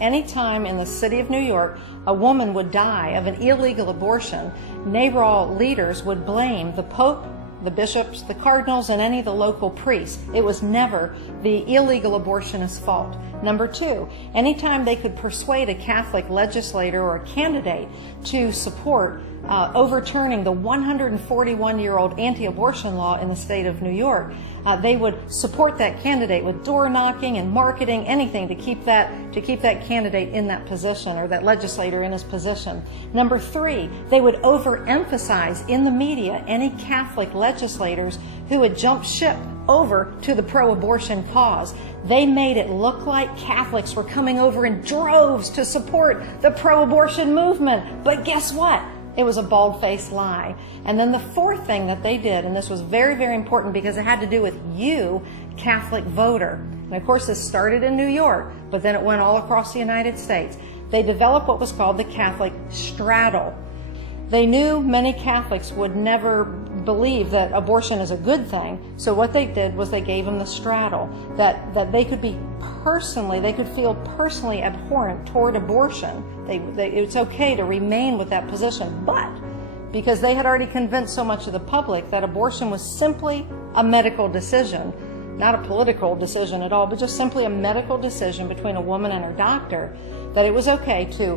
anytime in the city of New York a woman would die of an illegal abortion, NARAL leaders would blame the Pope, the bishops, the cardinals, and any of the local priests. It was never the illegal abortionist's fault. Number two, anytime they could persuade a Catholic legislator or a candidate to support overturning the 141-year-old anti-abortion law in the state of New York, they would support that candidate with door knocking and marketing, anything to keep that candidate in that position, or that legislator in his position. Number three, they would overemphasize in the media any Catholic legislators who had jumped ship over to the pro-abortion cause. They made it look like Catholics were coming over in droves to support the pro-abortion movement. But guess what? It was a bald-faced lie. And then the fourth thing that they did, and this was very, very important because it had to do with you, Catholic voter. And of course, this started in New York, but then it went all across the United States. They developed what was called the Catholic straddle. They knew many Catholics would never believe that abortion is a good thing, so what they did was they gave them the straddle, that they could feel personally abhorrent toward abortion. It's okay to remain with that position, but because they had already convinced so much of the public that abortion was simply a medical decision, not a political decision at all, but just simply a medical decision between a woman and her doctor, that it was okay to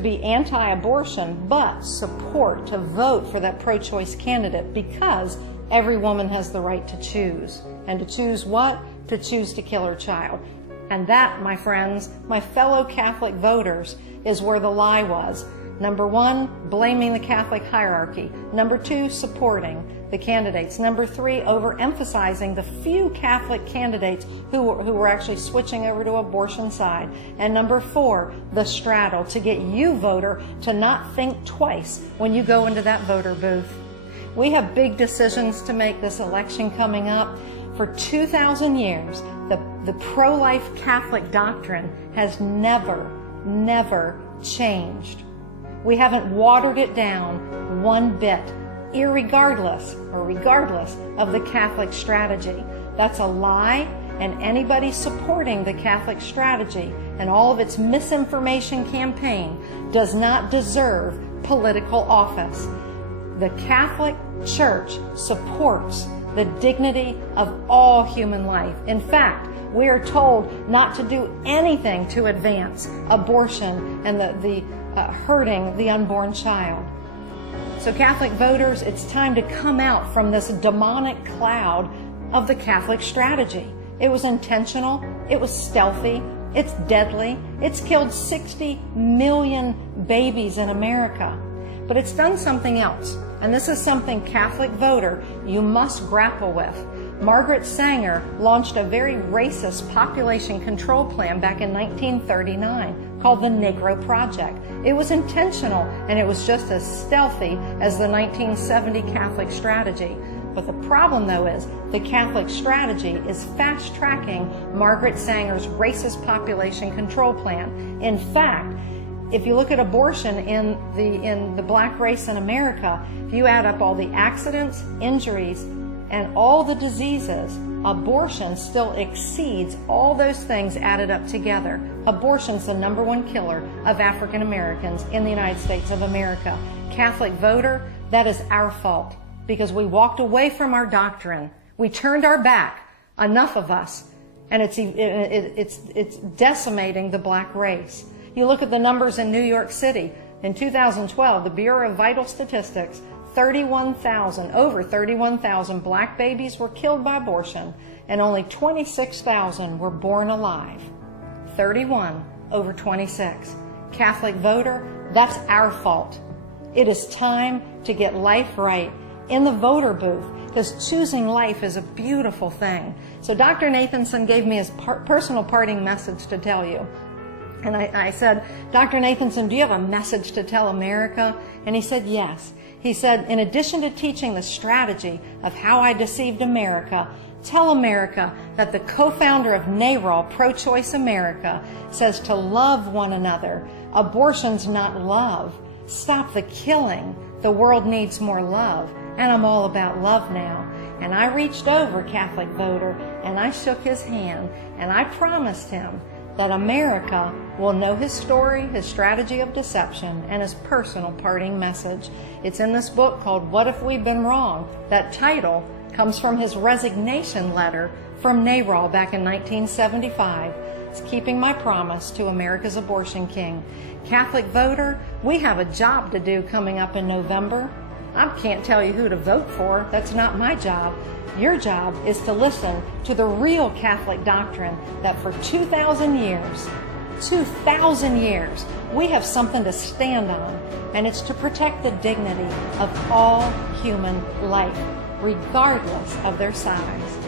be anti-abortion, but to vote for that pro-choice candidate, because every woman has the right to choose. And to choose what? To choose to kill her child. And that, my friends, my fellow Catholic voters, is where the lie was. Number one, blaming the Catholic hierarchy. Number two, supporting the candidates. Number three, overemphasizing the few Catholic candidates who were actually switching over to abortion side. And number four, the straddle, to get you, voter, to not think twice when you go into that voter booth. We have big decisions to make this election coming up. For 2,000 years, the pro-life Catholic doctrine has never changed. We haven't watered it down one bit, regardless of the Catholic strategy. That's a lie, and anybody supporting the Catholic strategy and all of its misinformation campaign does not deserve political office. The Catholic Church supports the dignity of all human life. In fact, we are told not to do anything to advance abortion and the hurting the unborn child. So Catholic voters, it's time to come out from this demonic cloud of the Catholic strategy. It was intentional, it was stealthy, it's deadly, it's killed 60 million babies in America. But it's done something else, and this is something, Catholic voter, you must grapple with. Margaret Sanger launched a very racist population control plan back in 1939 called the Negro Project. It was intentional, and it was just as stealthy as the 1970 Catholic strategy. But the problem, though, is the Catholic strategy is fast-tracking Margaret Sanger's racist population control plan. In fact, if you look at abortion in the black race in America, if you add up all the accidents, injuries, and all the diseases, abortion still exceeds all those things added up together. Abortion's the #1 killer of African Americans in the United States of America. Catholic voter, that is our fault, because we walked away from our doctrine. We turned our back, enough of us, and it's decimating the black race. You look at the numbers in New York City. In 2012, the Bureau of Vital Statistics, over 31,000 black babies were killed by abortion, and only 26,000 were born alive. 31 over 26. Catholic voter, that's our fault. It is time to get life right in the voter booth, because choosing life is a beautiful thing. So Dr. Nathanson gave me his personal parting message to tell you. And I said, Dr. Nathanson, do you have a message to tell America? And he said, yes. He said, in addition to teaching the strategy of how I deceived America, tell America that the co-founder of NARAL, Pro-Choice America, says to love one another. Abortion's not love. Stop the killing. The world needs more love. And I'm all about love now. And I reached over, Catholic voter, and I shook his hand, and I promised him that America will know his story, his strategy of deception, and his personal parting message. It's in this book called What If We've Been Wrong? That title comes from his resignation letter from NARAL back in 1975. It's keeping my promise to America's abortion king. Catholic voter, we have a job to do coming up in November. I can't tell you who to vote for. That's not my job. Your job is to listen to the real Catholic doctrine that for 2,000 years, we have something to stand on, and it's to protect the dignity of all human life, regardless of their size.